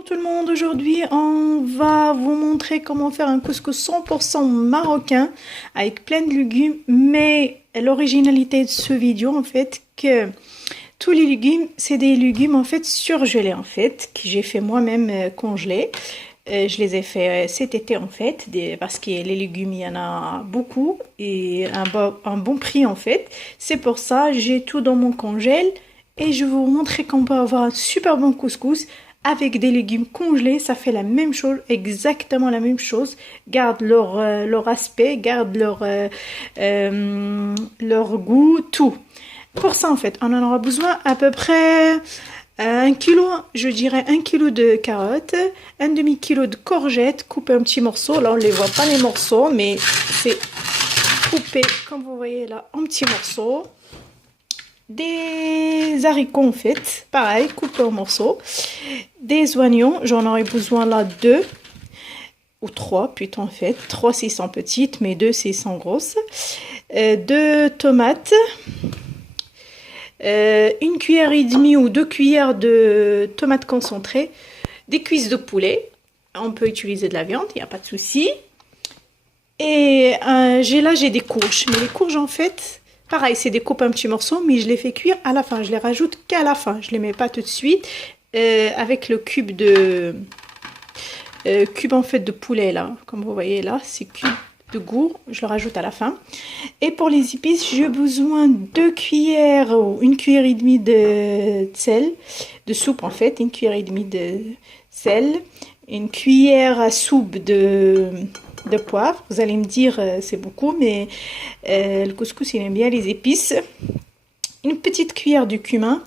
Bonjour tout le monde, aujourd'hui on va vous montrer comment faire un couscous 100% marocain avec plein de légumes, mais l'originalité de ce vidéo en fait que tous les légumes c'est des légumes en fait surgelés en fait que j'ai fait moi-même congelés. Je les ai fait cet été en fait parce que les légumes il y en a beaucoup et un bon prix en fait. C'est pour ça j'ai tout dans mon congèle et je vais vous montrer qu'on peut avoir un super bon couscous avec des légumes congelés. Ça fait la même chose, exactement la même chose. Garde leur aspect, garde leur goût, tout. Pour ça en fait on en aura besoin à peu près 1 kilo, je dirais 1 kilo de carottes, un demi-kilo de courgettes coupées en petits morceaux. Là on ne les voit pas les morceaux, mais c'est coupé comme vous voyez là en petits morceaux. Des haricots en fait, pareil, coupés en morceaux. Des oignons, j'en aurais besoin là 2 ou 3 plutôt en fait. 3 s'ils sont petites, mais 2 s'ils sont grosses. 2 tomates. 1 cuillère et demie ou 2 cuillères de tomates concentrées. Des cuisses de poulet. On peut utiliser de la viande, il n'y a pas de souci. Et j'ai des courges. Mais les courges en fait, pareil, c'est des coupes en petits morceaux, mais je les fais cuire à la fin. Je les rajoute qu'à la fin. Je ne les mets pas tout de suite. Avec le cube en fait de poulet là. Comme vous voyez là, c'est cube de goût. Je le rajoute à la fin. Et pour les épices, j'ai besoin de 2 cuillères ou 1 cuillère et demie de sel. De soupe en fait. 1 cuillère et demie de sel. 1 cuillère à soupe de poivre. Vous allez me dire c'est beaucoup, mais le couscous il aime bien les épices. Une petite cuillère de cumin,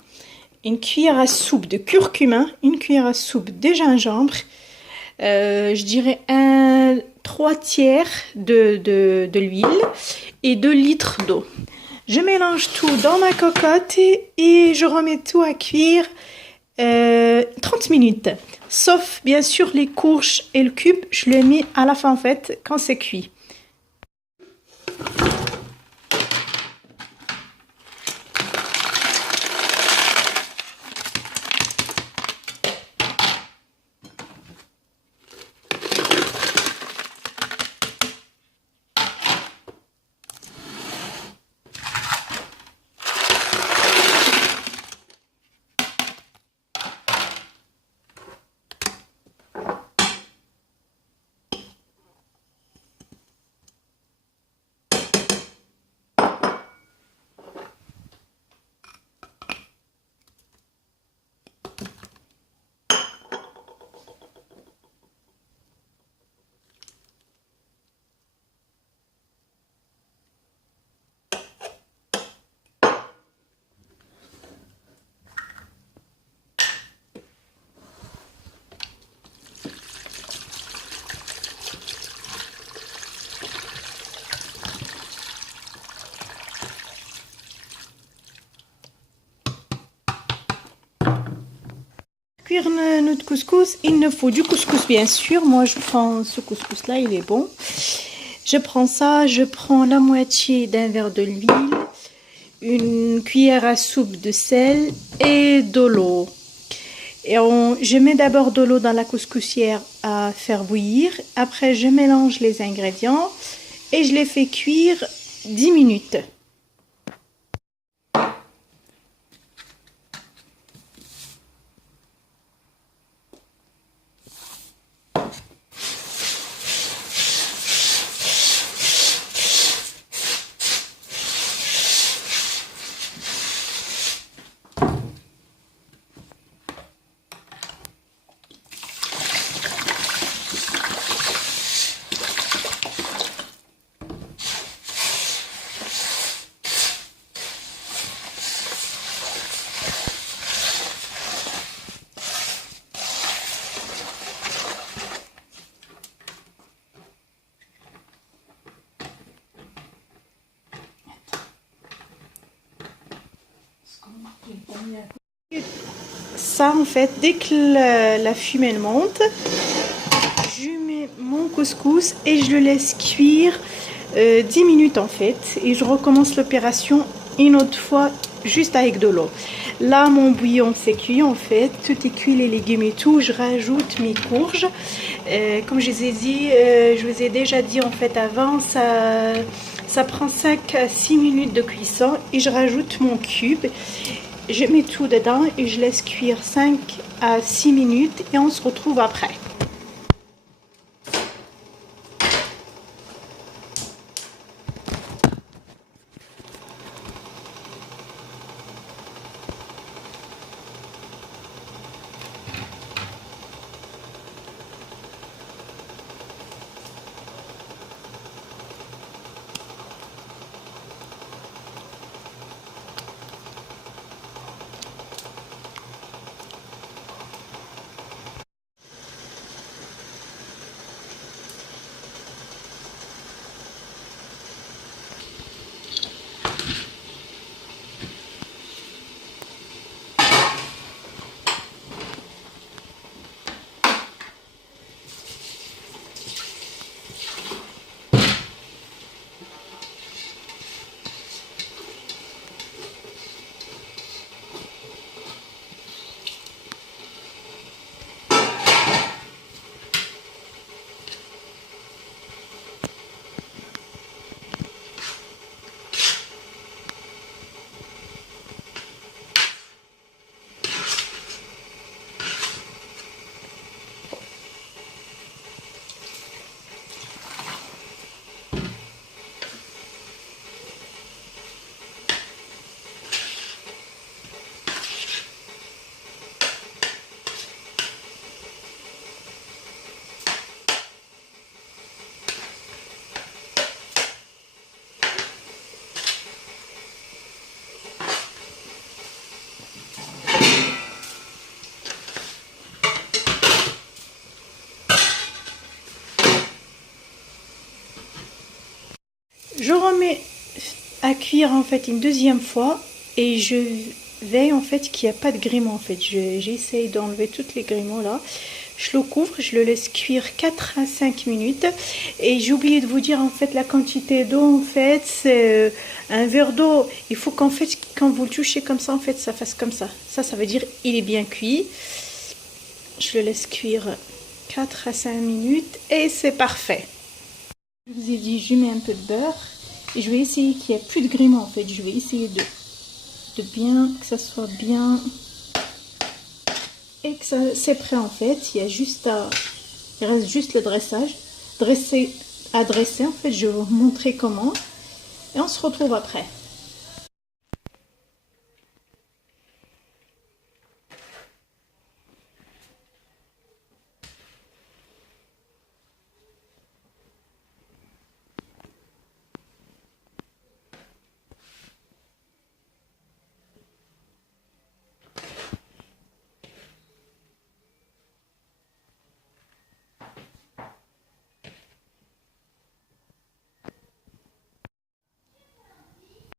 1 cuillère à soupe de curcuma, 1 cuillère à soupe de gingembre, je dirais 3 tiers de l'huile et 2 litres d'eau. Je mélange tout dans ma cocotte et je remets tout à cuire 30 minutes. Sauf bien sûr les courges et le cube, je le mets à la fin en fait quand c'est cuit. Cuire notre couscous, il nous faut du couscous bien sûr. Moi je prends ce couscous là, il est bon. Je prends ça, je prends la moitié d'un verre de l'huile, 1 cuillère à soupe de sel et de l'eau. Et je mets d'abord de l'eau dans la couscoussière à faire bouillir. Après je mélange les ingrédients et je les fais cuire 10 minutes. Ça en fait, dès que la fumée monte, je mets mon couscous et je le laisse cuire 10 minutes en fait. Et je recommence l'opération une autre fois juste avec de l'eau. Là, mon bouillon c'est cuit en fait, tout est cuit, les légumes et tout. Je rajoute mes courges. Comme je vous ai dit, je vous ai déjà dit en fait avant, ça prend 5 à 6 minutes de cuisson et je rajoute mon cube. Je mets tout dedans et je laisse cuire 5 à 6 minutes et on se retrouve après. Je remets à cuire en fait une deuxième fois et je veille en fait qu'il n'y a pas de gréement en fait. J'essaye d'enlever toutes les gréments là. Je le couvre, je le laisse cuire 4 à 5 minutes. Et j'ai oublié de vous dire en fait la quantité d'eau en fait, c'est un verre d'eau. Il faut qu'en fait quand vous le touchez comme ça en fait ça fasse comme ça. Ça veut dire il est bien cuit. Je le laisse cuire 4 à 5 minutes et c'est parfait. Je vous ai dit, je mets un peu de beurre et je vais essayer qu'il n'y ait plus de gréement en fait. Je vais essayer de bien, que ça soit bien et que ça c'est prêt en fait. Il reste juste le dressage. À dresser en fait, je vais vous montrer comment et on se retrouve après.